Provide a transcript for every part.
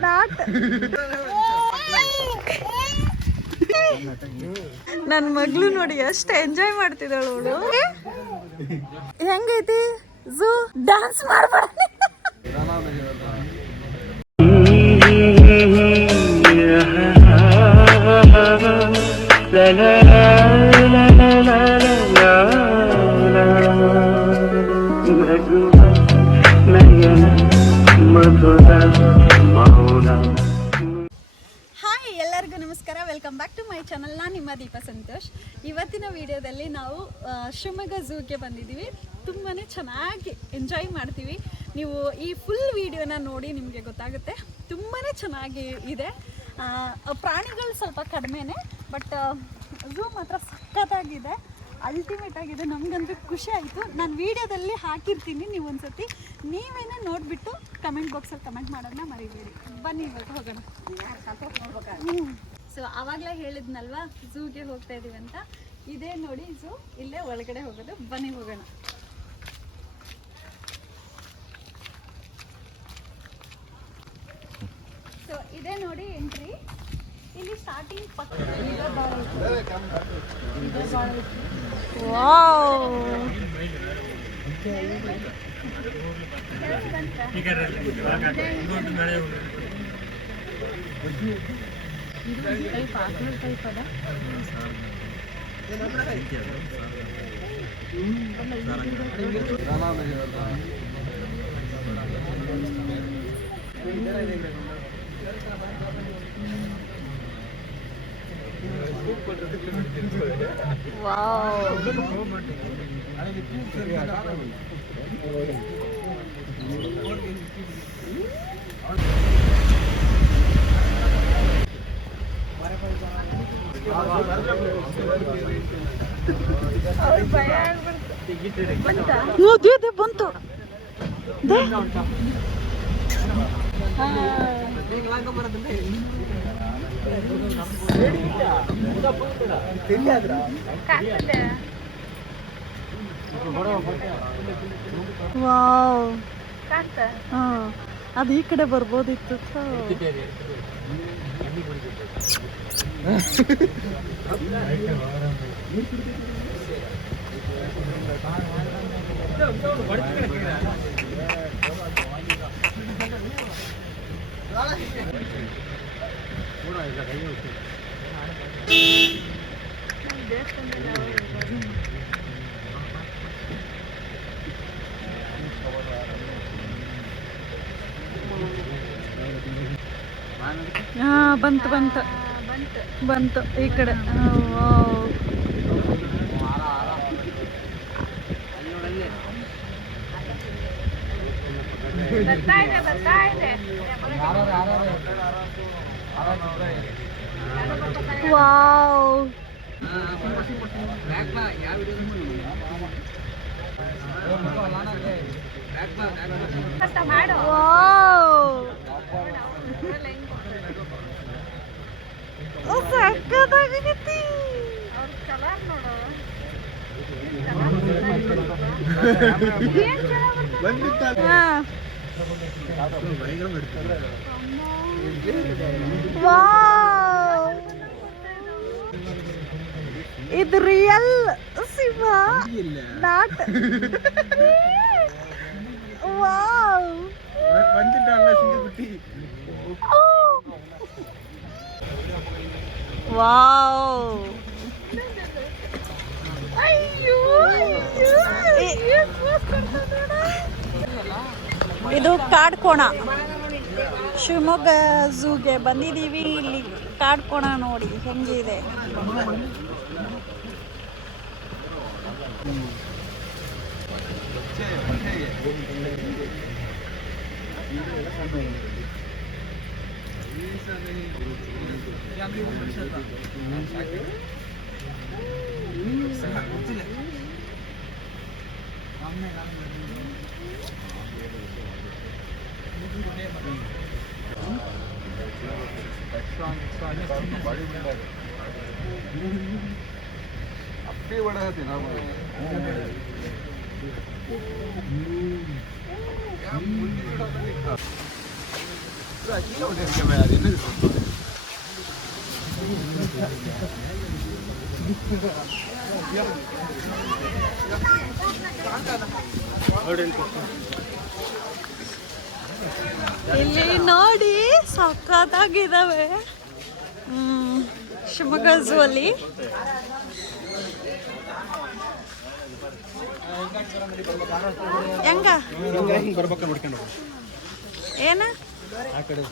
Not ನನ್ನ ಮಗಳು ನೋಡಿ ಎಷ್ಟು ಎಂಜಾಯ್ ಮಾಡ್ತಿದ್ದಾಳು ಅವಳು. ಹೆಂಗೈತಿ? ಝೂ ಡ್ಯಾನ್ಸ್ ಮಾಡ್ಬೇಡ hi welcome back to my channel ನಾನು ನಿಮ್ಮ ದೀಪ ಸಂತೋಷ್. ಇವತ್ತಿನ ವಿಡಿಯೋದಲ್ಲಿ ನಾವು ಶಿವಮೊಗ್ಗ ಝೂಗೆ ಬಂದಿದ್ದೀವಿ. ತುಂಬಾ ಚೆನ್ನಾಗಿ ಎಂಜಾಯ್ ಮಾಡ್ತೀವಿ. ನೀವು ಈ ಫುಲ್ ವಿಡಿಯೋನ ನೋಡಿ ನಿಮಗೆ ಗೊತ್ತಾಗುತ್ತೆ. ತುಂಬಾ ಚೆನ್ನಾಗಿ ಇದೆ. ಪ್ರಾಣಿಗಳು ಸ್ವಲ್ಪ ಕಡಿಮೆನೆ ಬಟ್ ಝೂ ಮಾತ್ರ ಸಖತ್ತಾಗಿದೆ. ಅಲ್ಟಿಮೇಟ್ ಆಗಿದೆ. ನಮಗಂತೂ ಖುಷಿ ಆಯಿತು. ನಾನು ವಿಡಿಯೋದಲ್ಲಿ ಹಾಕಿರ್ತೀನಿ ನೀವು ಒಂದ್ಸತಿ. ನೀವೇನೇ ನೋಡಿಬಿಟ್ಟು ಕಮೆಂಟ್ ಬಾಕ್ಸಲ್ಲಿ ಕಮೆಂಟ್ ಮಾಡೋದನ್ನ ಮರಿಬೇಡಿ. ಬನ್ನಿ ಇವತ್ತು ಹೋಗೋಣ. ಸೊ ಆವಾಗಲೇ ಹೇಳಿದ್ನಲ್ವಾ ಝೂಗೆ ಹೋಗ್ತಾ ಇದೀವಿ ಅಂತ. ಇದೇ ನೋಡಿ ಝೂ ಇಲ್ಲೇ ಒಳಗಡೆ ಹೋಗೋದು. ಬನ್ನಿ ಹೋಗೋಣ. ಸೊ ಇದೇ ನೋಡಿ ಎಂಟ್ರಿ ಇಲ್ಲಿ ಸ್ಟಾರ್ಟಿಂಗ್ ಪಕ್ಕ ವಾವ್ ವಾವ್ ಓ, ದೇ, ದೇ, ಬಂತು ದೇ. ವಾವ್ ಹಾ ಅದು ಈ ಕಡೆ ಬರ್ಬೋದಿತ್ತು ಥು. ಹಾ ಬಂತು ಬಂತು. ಬಂತು ಈ ಕಡೆ. ವಾವ್. ವಾವ್. ಓ, ಸಖತ್ತಾಗೈತಿ. ಹಾ. ವಾವ್. ಇದು ರಿಯಲ್ ಸಿಂಹ ನಾಟ್ ವಾವ್ ವಾವ್. ಇದು ಕಾಡ್ಕೋಣ. ಶಿವಮೊಗ್ಗ ಝೂಗೆ ಬಂದಿದ್ದೀವಿ. ಇಲ್ಲಿ ಕಾಡ್ಕೋಣ ನೋಡಿ ಹೆಂಗಿದೆ. ಅಪ್ಪಿ ಹೊಡೆಯತ್ತಿ ನಾವು ಇಲ್ಲಿ ನೋಡಿ ಸಕ್ಕತ್ತಾಗಿದ್ದಾವೆ ಹ್ಮ್, ಶಿವಮೊಗ್ಗ ಝೂ ಅಲ್ಲಿ. ಹೆಂಗ? ಏನ? ಆ ಕಡೆ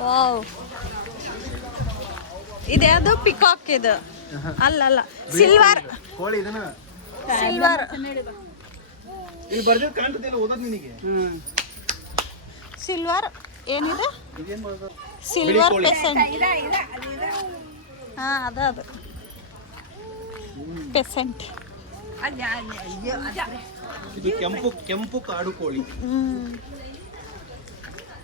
ವಾವ್ ಇದ್ಯಾವುದು ಪಿಕಾಕ್ ಇದು. ಅಲ್ಲ ಸಿಲ್ವರ್. ಕೋಳಿ ಇದನ್ನ? ಸಿಲ್ವರ್. ಇಲ್ಲಿ ಬರ್ದಿದ್ದು ಕಾಣ್ತದಿಲ್ಲ ಓದೋದು ನಿನಗೆ? ಸಿಲ್ವರ್ ಏನಿದೆ? Silver percent. ಹಾ ಅದ ಅದು. ಪೆಸೆಂಟ್. ಇದು ಕೆಂಪು ಕೆಂಪು ಕಾಡು ಕೋಳಿ. ಹ್ಮ್.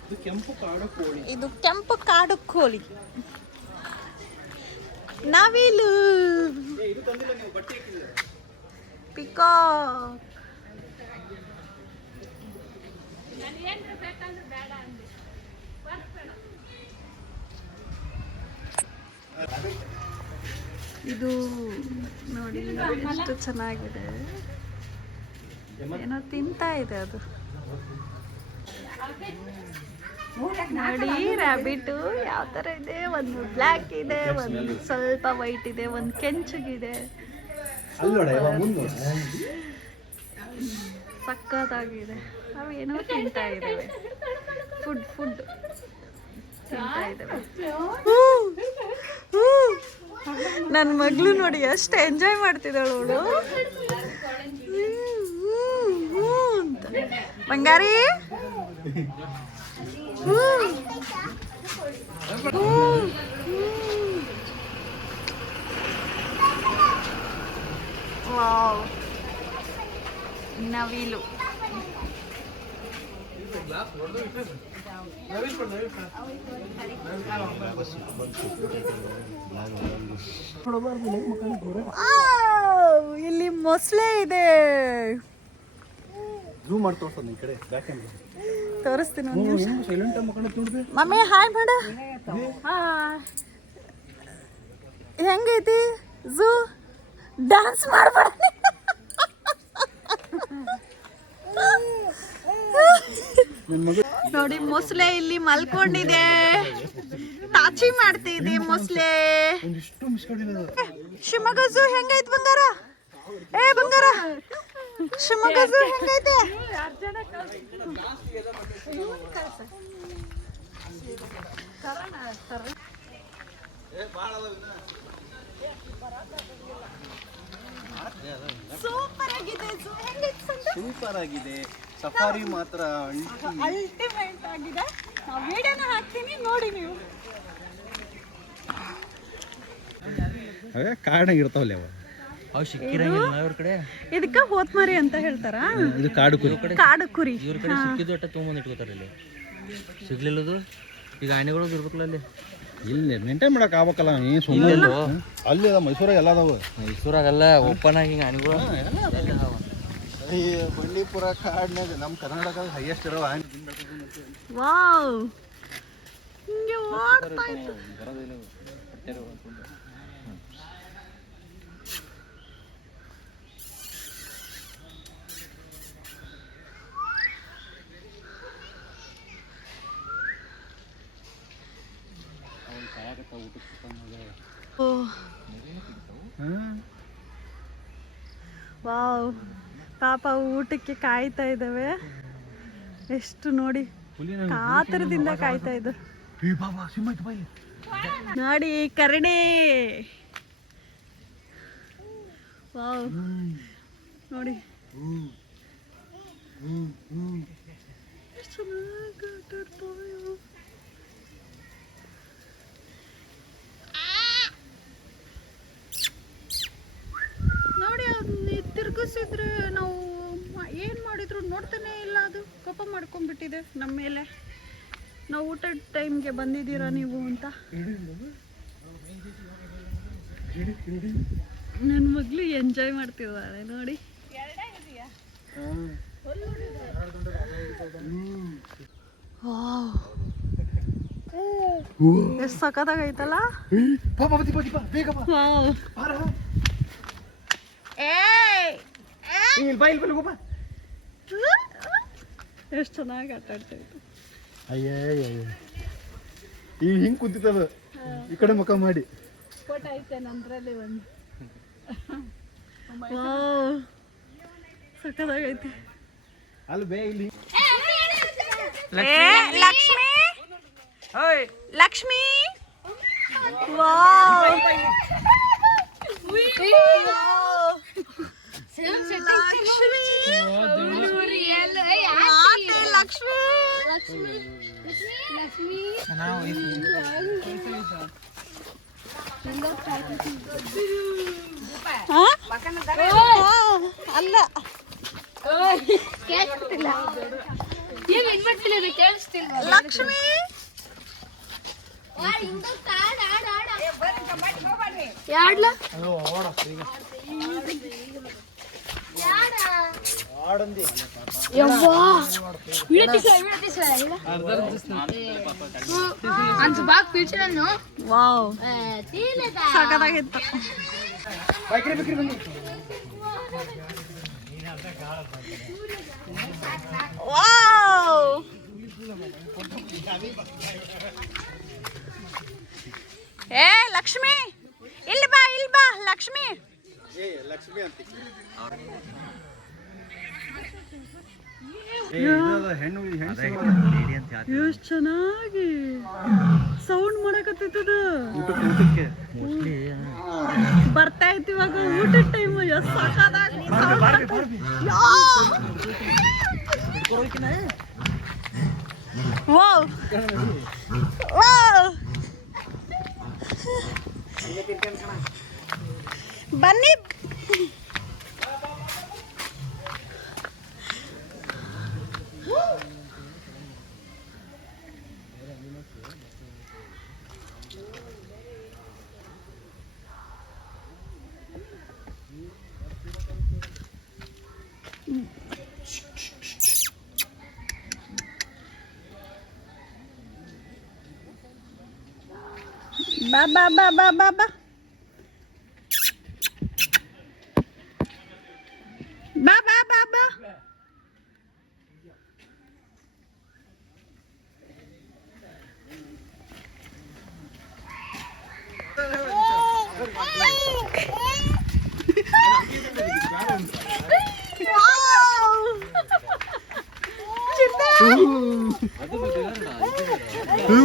ಇದು ಕೆಂಪು ಕಾಡು ಕೋಳಿ. ಇದು ಕೆಂಪು ಕಾಡು ಕೋಳಿ. ನವಿಲು. ಪಿಕಾಕ್ ಇದು ನೋಡಿ ಎಷ್ಟು ಚೆನ್ನಾಗಿದೆ. ಏನೋ ತಿಂತಾ ಇದೆ ಅದು. ನೋಡಿ ರ್ಯಾಬಿಟು ಯಾವ ಥರ ಇದೆ. ಒಂದು ಬ್ಲ್ಯಾಕ್ ಇದೆ ಒಂದು ಸ್ವಲ್ಪ ವೈಟ್ ಇದೆ ಒಂದು ಕೆಂಚಗಿದೆ. ಸಕ್ಕತ್ತಾಗಿದೆ. ಅವು ಏನೋ ತಿಂತಾ ಇದ್ದಾವೆ ಫುಡ್ ಫುಡ್ ತಿಂತಾ ಇದ್ದಾವೆ ನನ್ನ ಮಗಳು ನೋಡಿ ಎಷ್ಟು ಎಂಜಾಯ್ ಮಾಡ್ತಿದ್ದಾಳು ಅವಳು ಅಂತ. ಬಂಗಾರಿ ಹ್ಮ್. ಹ್ಮ್. ವಾವ್ ನವಿಲು ವಾವ್, ಇಲ್ಲಿ ಮೊಸಳೆ ಇದೆ ಝೂ ಮಾಡಿ ತೋರ್ಸೋದು ಈ ಕಡೆ ಬ್ಯಾಕ್ ಕ್ಯಾಮ್ರಾ ತೋರಿಸ್ತೀನಿ ಒಂದು ನಿಮಿಷ. ಮಮ್ಮಿ ಹಾಯ್ ಮಾಡ. ಹೆಂಗೈತಿ? ಝೂ? ಡ್ಯಾನ್ಸ್ ಮಾಡ್ಬಾರ ನೋಡಿ ಮೊಸಳೆ ಇಲ್ಲಿ ಮಲ್ಕೊಂಡಿದೆ. ತಾಚಿ ಮಾಡ್ತಿದೆ ಮೊಸಳೆ ಶಿವಮೊಗ್ಗ ಝೂ ಹೆಂಗೈತಿ ಬಂಗಾರ? ಏ ಬಂಗಾರ. ಶಿವಮೊಗ್ಗ ಝೂ ಹೆಂಗೈತೆ? ಸೂಪರ್ ಆಗಿದೆ ಝೂ ಹೆಂಗೈತಿ ಸಂತು? ಸೂಪರ್ ಆಗಿದೆ ಸಫಾರಿ ಮಾತ್ರ ಅಲ್ಟಿಮೇಟ್ ಆಗಿದೆ. ನಾವು ವಿಡಿಯೋನ ಹಾಕ್ತೀನಿ ನೋಡಿ ನೀವು. ಅವೇ ಕಾಡಾಗ ಇರ್ತಾವಲ್ಲ ಅವ. ಇದಕ್ಕ ಹೋತ್ಮರಿ ಅಂತ ಹೇಳ್ತಾರ? ಇದು ಕಾಡು ಕುರಿ. ಕಾಡು ಕುರಿ. ಇವ್ರ ಕಡೆ ಸಿಕ್ಕಿದ್ದು ಅಟ್ಟ ತೊಗೊಂಬಂದು ಇಟ್ಕೋತಾರೆ ಇಲ್ಲಿ. ಸಿಗ್ಲಿಲ್ಲದು ಈಗ ಆನೆಗಳು ಇರ್ಬೇಕಲ್ಲ ಅಲ್ಲಿ? ಇಲ್ಲಿ ಮೇಂಟೈನ್ ಮಾಡಕ್ ಆಗ್ಬೇಕಲ್ಲ ನೀ ಸುಮ್ಮನೆ ಅಲ್ಲಿ ಅದ ಮೈಸೂರಾಗ ಎಲ್ಲ ಅದಾವ. ಮೈಸೂರಾಗೆಲ್ಲ ಓಪನ್ ಆಗಿ ಹಿಂಗೆ ಆನೆಗಳು. ಈ ಬಂಡೀಪುರ ಕಾಡ್ನಾಗ ನಮ್ಮ ಕರ್ನಾಟಕದ ಹೈಯೆಸ್ಟ್ ಇರೋ ಆನೆ ವಾವ್. ಹಿಂಗೆ ಓಡ್ತಾ ಇತ್ತು. ವಾವ್. ಪಾಪ ಊಟಕ್ಕೆ ಕಾಯ್ತಾ ಇದ್ದಾವೆ. ಎಷ್ಟು ನೋಡಿ. ಕಾತರದಿಂದ ಕಾಯ್ತಾ ಇದ್ದು ನೋಡಿ ಕರಡಿ ವಾವ್. ನೋಡಿ. ಎಷ್ಟು ಚೆನ್ನಾಗಿ ಆಡ್ತಾವೆ ಇವು. ನೋಡಿ ಅದನ್ನ ತಿರ್ಗಿಸಿದ್ರೆ ನಾವು ಏನು ಮಾಡಿದ್ರು ನೋಡ್ತಾನೆ ಇಲ್ಲ ಅದು. ಕೋಪ ಮಾಡ್ಕೊಂಡ್ಬಿಟ್ಟಿದೆ ನಮ್ಮ ಮೇಲೆ. ನಾವು ಊಟದ ಟೈಮ್ಗೆ ಬಂದಿದ್ದೀರಾ ನೀವು ಅಂತ. ನನ್ನ ಮಗಳು ಎಂಜಾಯ್ ಮಾಡ್ತಿದ್ದಾಳೆ ನೋಡಿ. ಎಷ್ಟು ಸಖತ್ತಾಗೈತಲ್ಲ? ಬೇಗ ಏಯ್! ಇಲ್ಲಿ ಬಾ ಇಲ್ಲಿ ಬಾ ಎಷ್ಟು ಚೆನ್ನಾಗಿ ಆಟ ಆಡ್ತಾ ಇತ್ತು ಅಯ್ಯಯ್ಯ ಈಗ ಹಿಂಗೆ ಕುಂತಿತ್ತದ ಈ ಕಡೆ ಮುಖ ಮಾಡಿ ಫೋಟೋ ಐತೆ ಒಂದು ಅಲ್ಲಿ ಬೇ ಇಲ್ಲಿ ಲಕ್ಷ್ಮಿ ಲಕ್ಷ್ಮಿ ವಾವ್ ಲಕ್ಷ್ಮಿ ಅಲ್ಲ ಕೇಳಿಸ್ತಿಲ್ಲ ಏನು ಇನ್ವರ್ಟಿಲ್ಲ ಕೇಳಿಸ್ತಿಲ್ಲ ಲಕ್ಷ್ಮಿ? ఆడుంది. అంత బాగా పిలిచాను ఏ లక్ష్మి! ఇల్బా ఇల్బా లక్ష్మి! లక్ష్మి అంతే. ಎಷ್ಟ್ ಚೆನ್ನಾಗಿ. ಸೌಂಡ್ ಮಾಡಕತ್ತಿತ್ತದ ಬರ್ತಾ ಇತ್ತಿವಾಗ ಇವಾಗ ಊಟದ ಟೈಮ್ ವಾವ್ ವಾವ್ ಬನ್ನಿ ಬಾ ಬಾ ಬಾ ಬಾ ಬಾ ಬಾ ಬಾ ಬಾ ಬಾ ಬಾ ಹೂ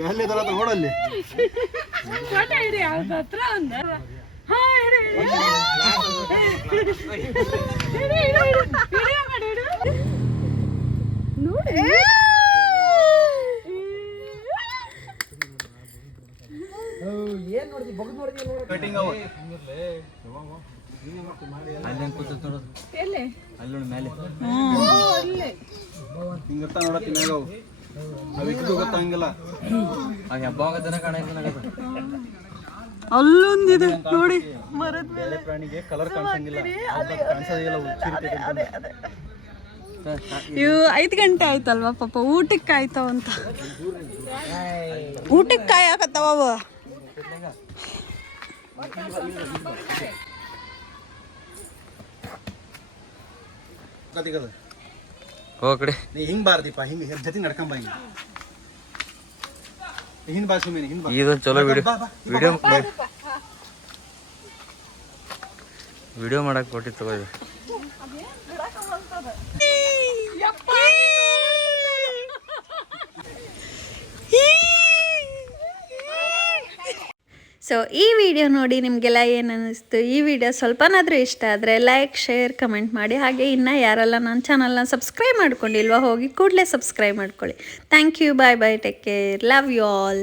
ಎಲ್ಲಿ ತರ ನೋಡಲ್ಲಿ ಏನ್ ನೋಡಿದ್ವಿ ಬಗ್ದು ನೋಡಿ ಅಲ್ಲಿ ಎಲ್ಲಿ ಅಲ್ಲಿ ಮೇಲೆ ಅಲ್ಲಿ ಹಿಂಗತ್ತ ನೋಡತ್ತಿ ಮ್ಯಾಗ ಅವ್ ಕಾಣಂಗಿಲ್ಲ ಅಲ್ಲೊಂದಿದೆ ನೋಡಿ ಮರದ ಮೇಲೆ. ಪ್ರಾಣಿಗೆ ಕಲರ್ ಕಾಣಿಸಂಗಿಲ್ಲ. ಕಾಣಿಸೋದಿಲ್ಲ ಅದೇ ಅದೇ ಇವು ಐದು ಗಂಟೆ ಆಯ್ತಲ್ವಾ ಪಾಪ ಊಟಕ್ಕೆ ಕಾಯ್ತಾವ ಅಂತ. ಊಟಕ್ಕೆ ಕಾಯಕತ್ತಾವ ಅವ. ಕತಿಗದ ಹೋ ಕಡೆ. ನೀ ಹಿಂಗ್ ಬಾರ್ದಿಪ್ಪ ಹಿಂಗ್ ಜೊತೆ ನಡ್ಕೊಂಬ ಹಿಂಗ. ಹಿಂದ್ ಬಾ ಸುಮ್ಮನೆ ಹಿಂದ್ ಬಾ. ಇದೊಂದು ಚಲೋ ವಿಡಿಯೋ. ವಿಡಿಯೋ ವಿಡಿಯೋ ಮಾಡಕ್ ಕೊಟ್ಟಿತ್ತು ಇದು. ಸೊ ಈ ವಿಡಿಯೋ ನೋಡಿ ನಿಮಗೆಲ್ಲ ಏನು ಅನ್ನಿಸ್ತು? ಈ ವಿಡಿಯೋ ಸ್ವಲ್ಪನಾದರೂ ಇಷ್ಟ ಆದರೆ ಲೈಕ್ ಶೇರ್ ಕಮೆಂಟ್ ಮಾಡಿ. ಹಾಗೆ ಇನ್ನೂ ಯಾರೆಲ್ಲ ನನ್ನ ಚಾನಲ್ನ ಸಬ್ಸ್ಕ್ರೈಬ್ ಮಾಡ್ಕೊಂಡಿಲ್ವಾ ಹೋಗಿ ಕೂಡಲೇ ಸಬ್ಸ್ಕ್ರೈಬ್ ಮಾಡ್ಕೊಳ್ಳಿ. Thank you bye bye take care love you all